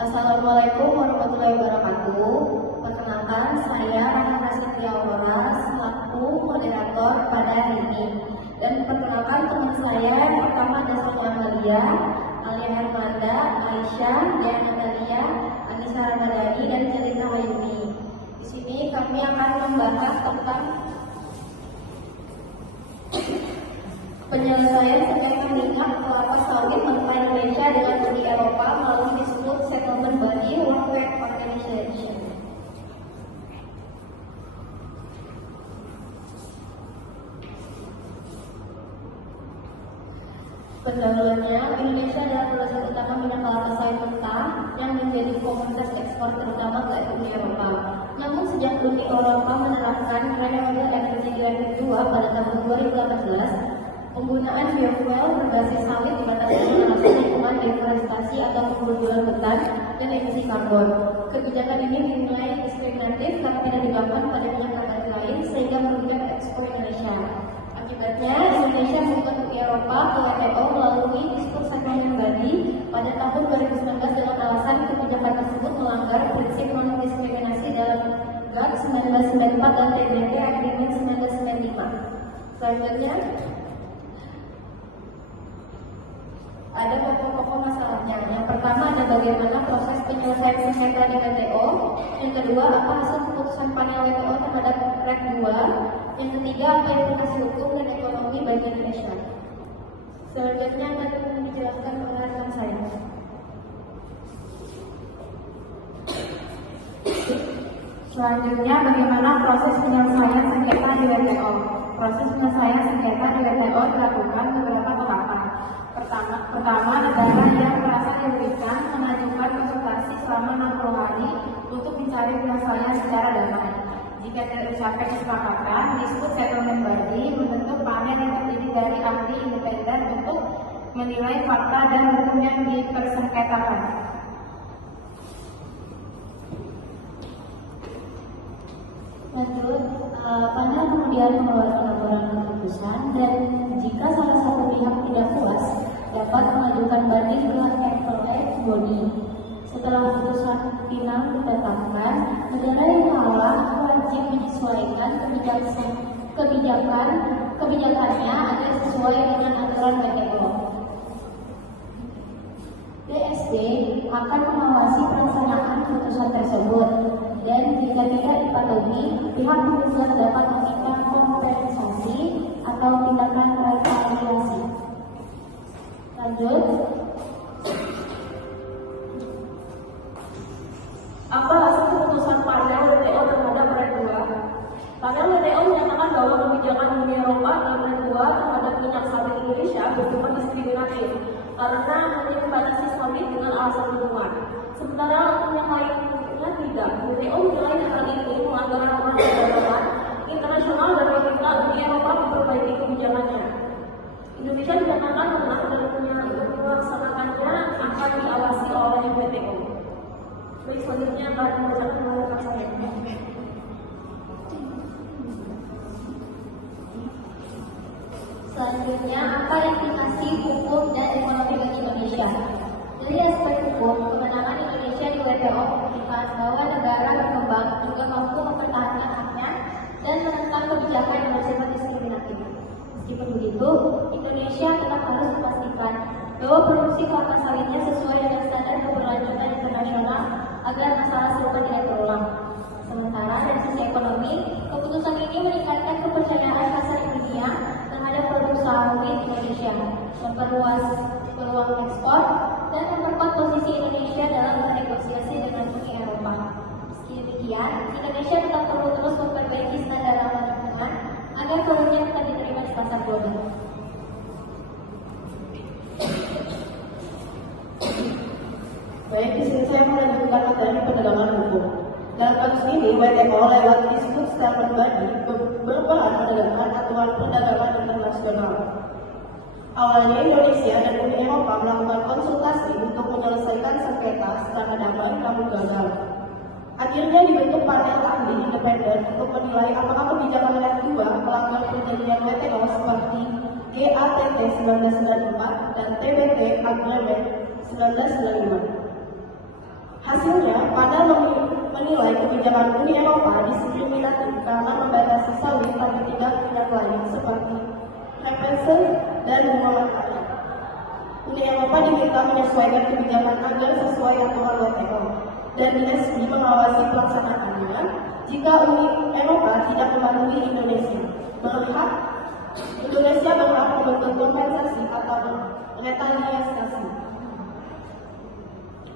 Assalamualaikum warahmatullahi wabarakatuh. Perkenalkan, saya Rahma Prasetya Aurora selaku moderator pada hari ini. Dan perkenalkan teman saya yang pertama ada Sonia Amalia, Alia Hermanda, Aisyah, Diana Dalia, Anissa Ramadhani, dan Jelina Wayuni. Di sini kami akan membahas tentang penyelesaian sengketa minyak kelapa sawit antara Indonesia dengan Uni Eropa melalui Dispute Settlement Body World Trade Organization. Pendahuluannya, Indonesia adalah produsen utama minyak kelapa sawit mentah yang menjadi komoditas ekspor terutama ke Uni Eropa. Namun sejak Uni Eropa menerapkan Renewable Energy Directive 2 pada tahun 2018, penggunaan biofuel berbasis sawit dibatasi dengan lingkungan, deforestasi atau penggundulan hutan dan emisi karbon. Kebijakan ini dinilai diskriminatif karena tidak dilakukan pada minyak nabati lain sehingga merugikan ekspor Indonesia. Akibatnya, Indonesia menggugat Uni Eropa ke WTO melalui Dispute Settlement Body pada tahun 2019 dengan alasan kebijakan tersebut melanggar prinsip non-diskriminasi dalam GATT 1994 dan TBT Agreement 1995. Selanjutnya, ada pokok-pokok masalahnya. Yang pertama ada bagaimana proses penyelesaian sengketa di WTO. Yang kedua, apa hasil keputusan panel WTO terhadap REC 2. Yang ketiga, apa implikasi hukum dan ekonomi bagi Indonesia. Selanjutnya akan dijelaskan oleh rekan saya. Selanjutnya, bagaimana proses penyelesaian sengketa di WTO. Proses penyelesaian sengketa di WTO dilakukan beberapa tahapan. Pertama, negara yang merasa dirugikan mengajukan konsultasi selama 60 hari untuk mencari penyelesaian secara damai. Jika tidak tercapai kesepakatan, Dispute Settlement Body membentuk panel yang terdiri dari ahli independen untuk menilai fakta dan hukum yang dipersengketakan. Lanjut, panel kemudian mengeluarkan laporan keputusan dan jika salah satu pihak tidak puas, dapat mengajukan banding ke Appellate Body. Setelah putusan final ditetapkan, negara yang kalah wajib menyesuaikan kebijakannya agar sesuai dengan aturan WTO. DSD akan mengawasi pelaksanaan putusan tersebut dan jika tidak dipatuhi, pihak penggugat dapat meminta kompensasi atau tindakan retaliasi. Lanjut, apa hasil keputusan panel WTO terhadap REC 2? Panel WTO menyatakan bahwa kebijakan Uni Eropa dalam REC 2 terhadap minyak sawit Indonesia bersifat diskriminatif karena hanya membatasi sawit dengan alasan lingkungan. Sementara untuk minyak lainnya tidak. WTO menilai hal ini melanggar norma perdagangan internasional dan meminta Uni Eropa memperbaiki kebijakannya. Indonesia dinyatakan menang dan melaksanakannya akan diawasi oleh WTO. Baik, selanjutnya akan membacakan oleh rekan saya. selanjutnya apa implikasi hukum dan ekonomi bagi Indonesia? Dari aspek hukum, kemenangan Indonesia di WTO membuktikan bahwa negara berkembang juga mampu mempertahankan haknya dan menentang kebijakan yang bersifat diskriminatif. Meskipun begitu, Indonesia tetap harus memastikan bahwa produksi kelapa sawitnya sesuai dengan standar keberlanjutan internasional agar masalah serupa tidak terulang. Sementara dari sisi ekonomi, keputusan ini meningkatkan kepercayaan pasar dunia terhadap produk sawit Indonesia, memperluas peluang ekspor, dan memperkuat posisi Indonesia dalam bernegosiasi dengan Uni Eropa. Meski demikian, Indonesia tetap perlu terus memperbaiki standar ramah lingkungan agar produknya tetap diterima di pasar global. Baik, di sini saya melanjutkan materi perdagangan hukum. Dalam kasus ini, WTO lewat Dispute Settlement Body berperan menegakkan aturan perdagangan internasional. Awalnya Indonesia dan Uni Eropa melakukan konsultasi untuk menyelesaikan sengketa secara damai namun gagal. Akhirnya dibentuk panel ahli independen untuk menilai apakah kebijakan REC 2 melanggar perjanjian WTO seperti GATT 1994 dan TBT Agreement 1995. Hasilnya, panel menilai kebijakan Uni Eropa diskriminatif karena membatasi sawit pada 3 minyak lain seperti represent dan bunga matahari. Uni Eropa diminta menyesuaikan kebijakan agar sesuai aturan WTO, dan ISP mengawasi pelaksanaannya jika Uni Eropa tidak mematuhi Indonesia. Melihat Indonesia berhak membentuk kompensasi atau retaliasi.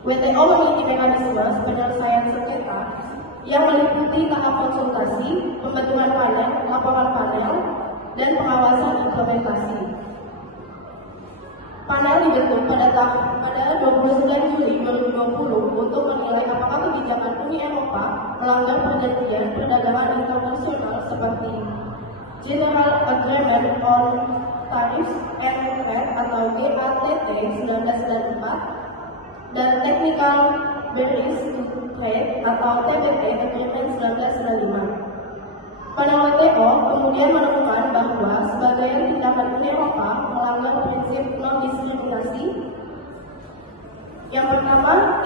WTO memiliki mekanisme penyelesaian sengketa yang meliputi tahap konsultasi, pembentukan panel, laporan panel, dan pengawasan implementasi. Panel dibentuk pada 29 Juli 2020 untuk menilai apakah kebijakan Uni Eropa melanggar perjanjian perdagangan internasional seperti General Agreement on Tariffs and Trade atau GATT 1994 dan Technical Barriers to Trade atau TBT Agreement 1995. Panel WTO kemudian menemukan bahwa sebagian tindakan Uni Eropa melanggar prinsip non-diskriminasi. Yang pertama,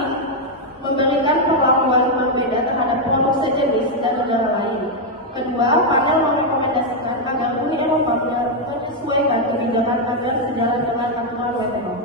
memberikan perlakuan berbeda terhadap produk sejenis dan negara lain. Kedua, panel merekomendasikan agar Uni Eropa menyesuaikan kebijakan agar sejalan dengan aturan WTO.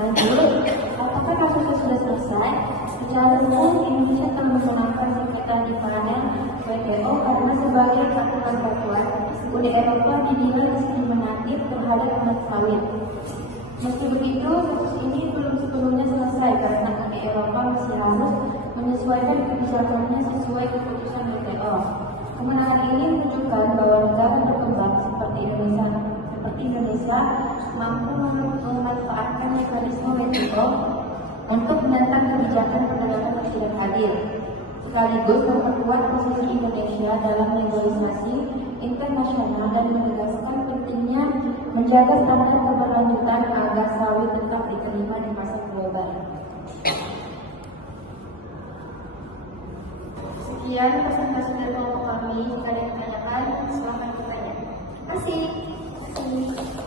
Lanjut, apakah kasusnya sudah selesai? Secara umum, Indonesia telah memenangkan sengketa di panel WTO karena sebagai aturan peraturan Uni Eropa dinilai diskriminatif terhadap minyak sawit. Meski begitu, kasus ini belum sepenuhnya selesai karena Uni Eropa masih harus menyesuaikan kebijakannya sesuai keputusan WTO. Kemenangan ini menunjukkan bahwa negara berkembang seperti Indonesia mampu memanfaatkan mekanisme WTO untuk menentang kebijakan perdagangan yang tidak adil, sekaligus memperkuat posisi Indonesia dalam negosiasi internasional dan menegaskan pentingnya menjaga standar keberlanjutan agar sawit tetap diterima di pasar global. Sekian presentasi dari kelompok kami. Jika ada yang ditanyakan, silakan bertanya. Terima kasih.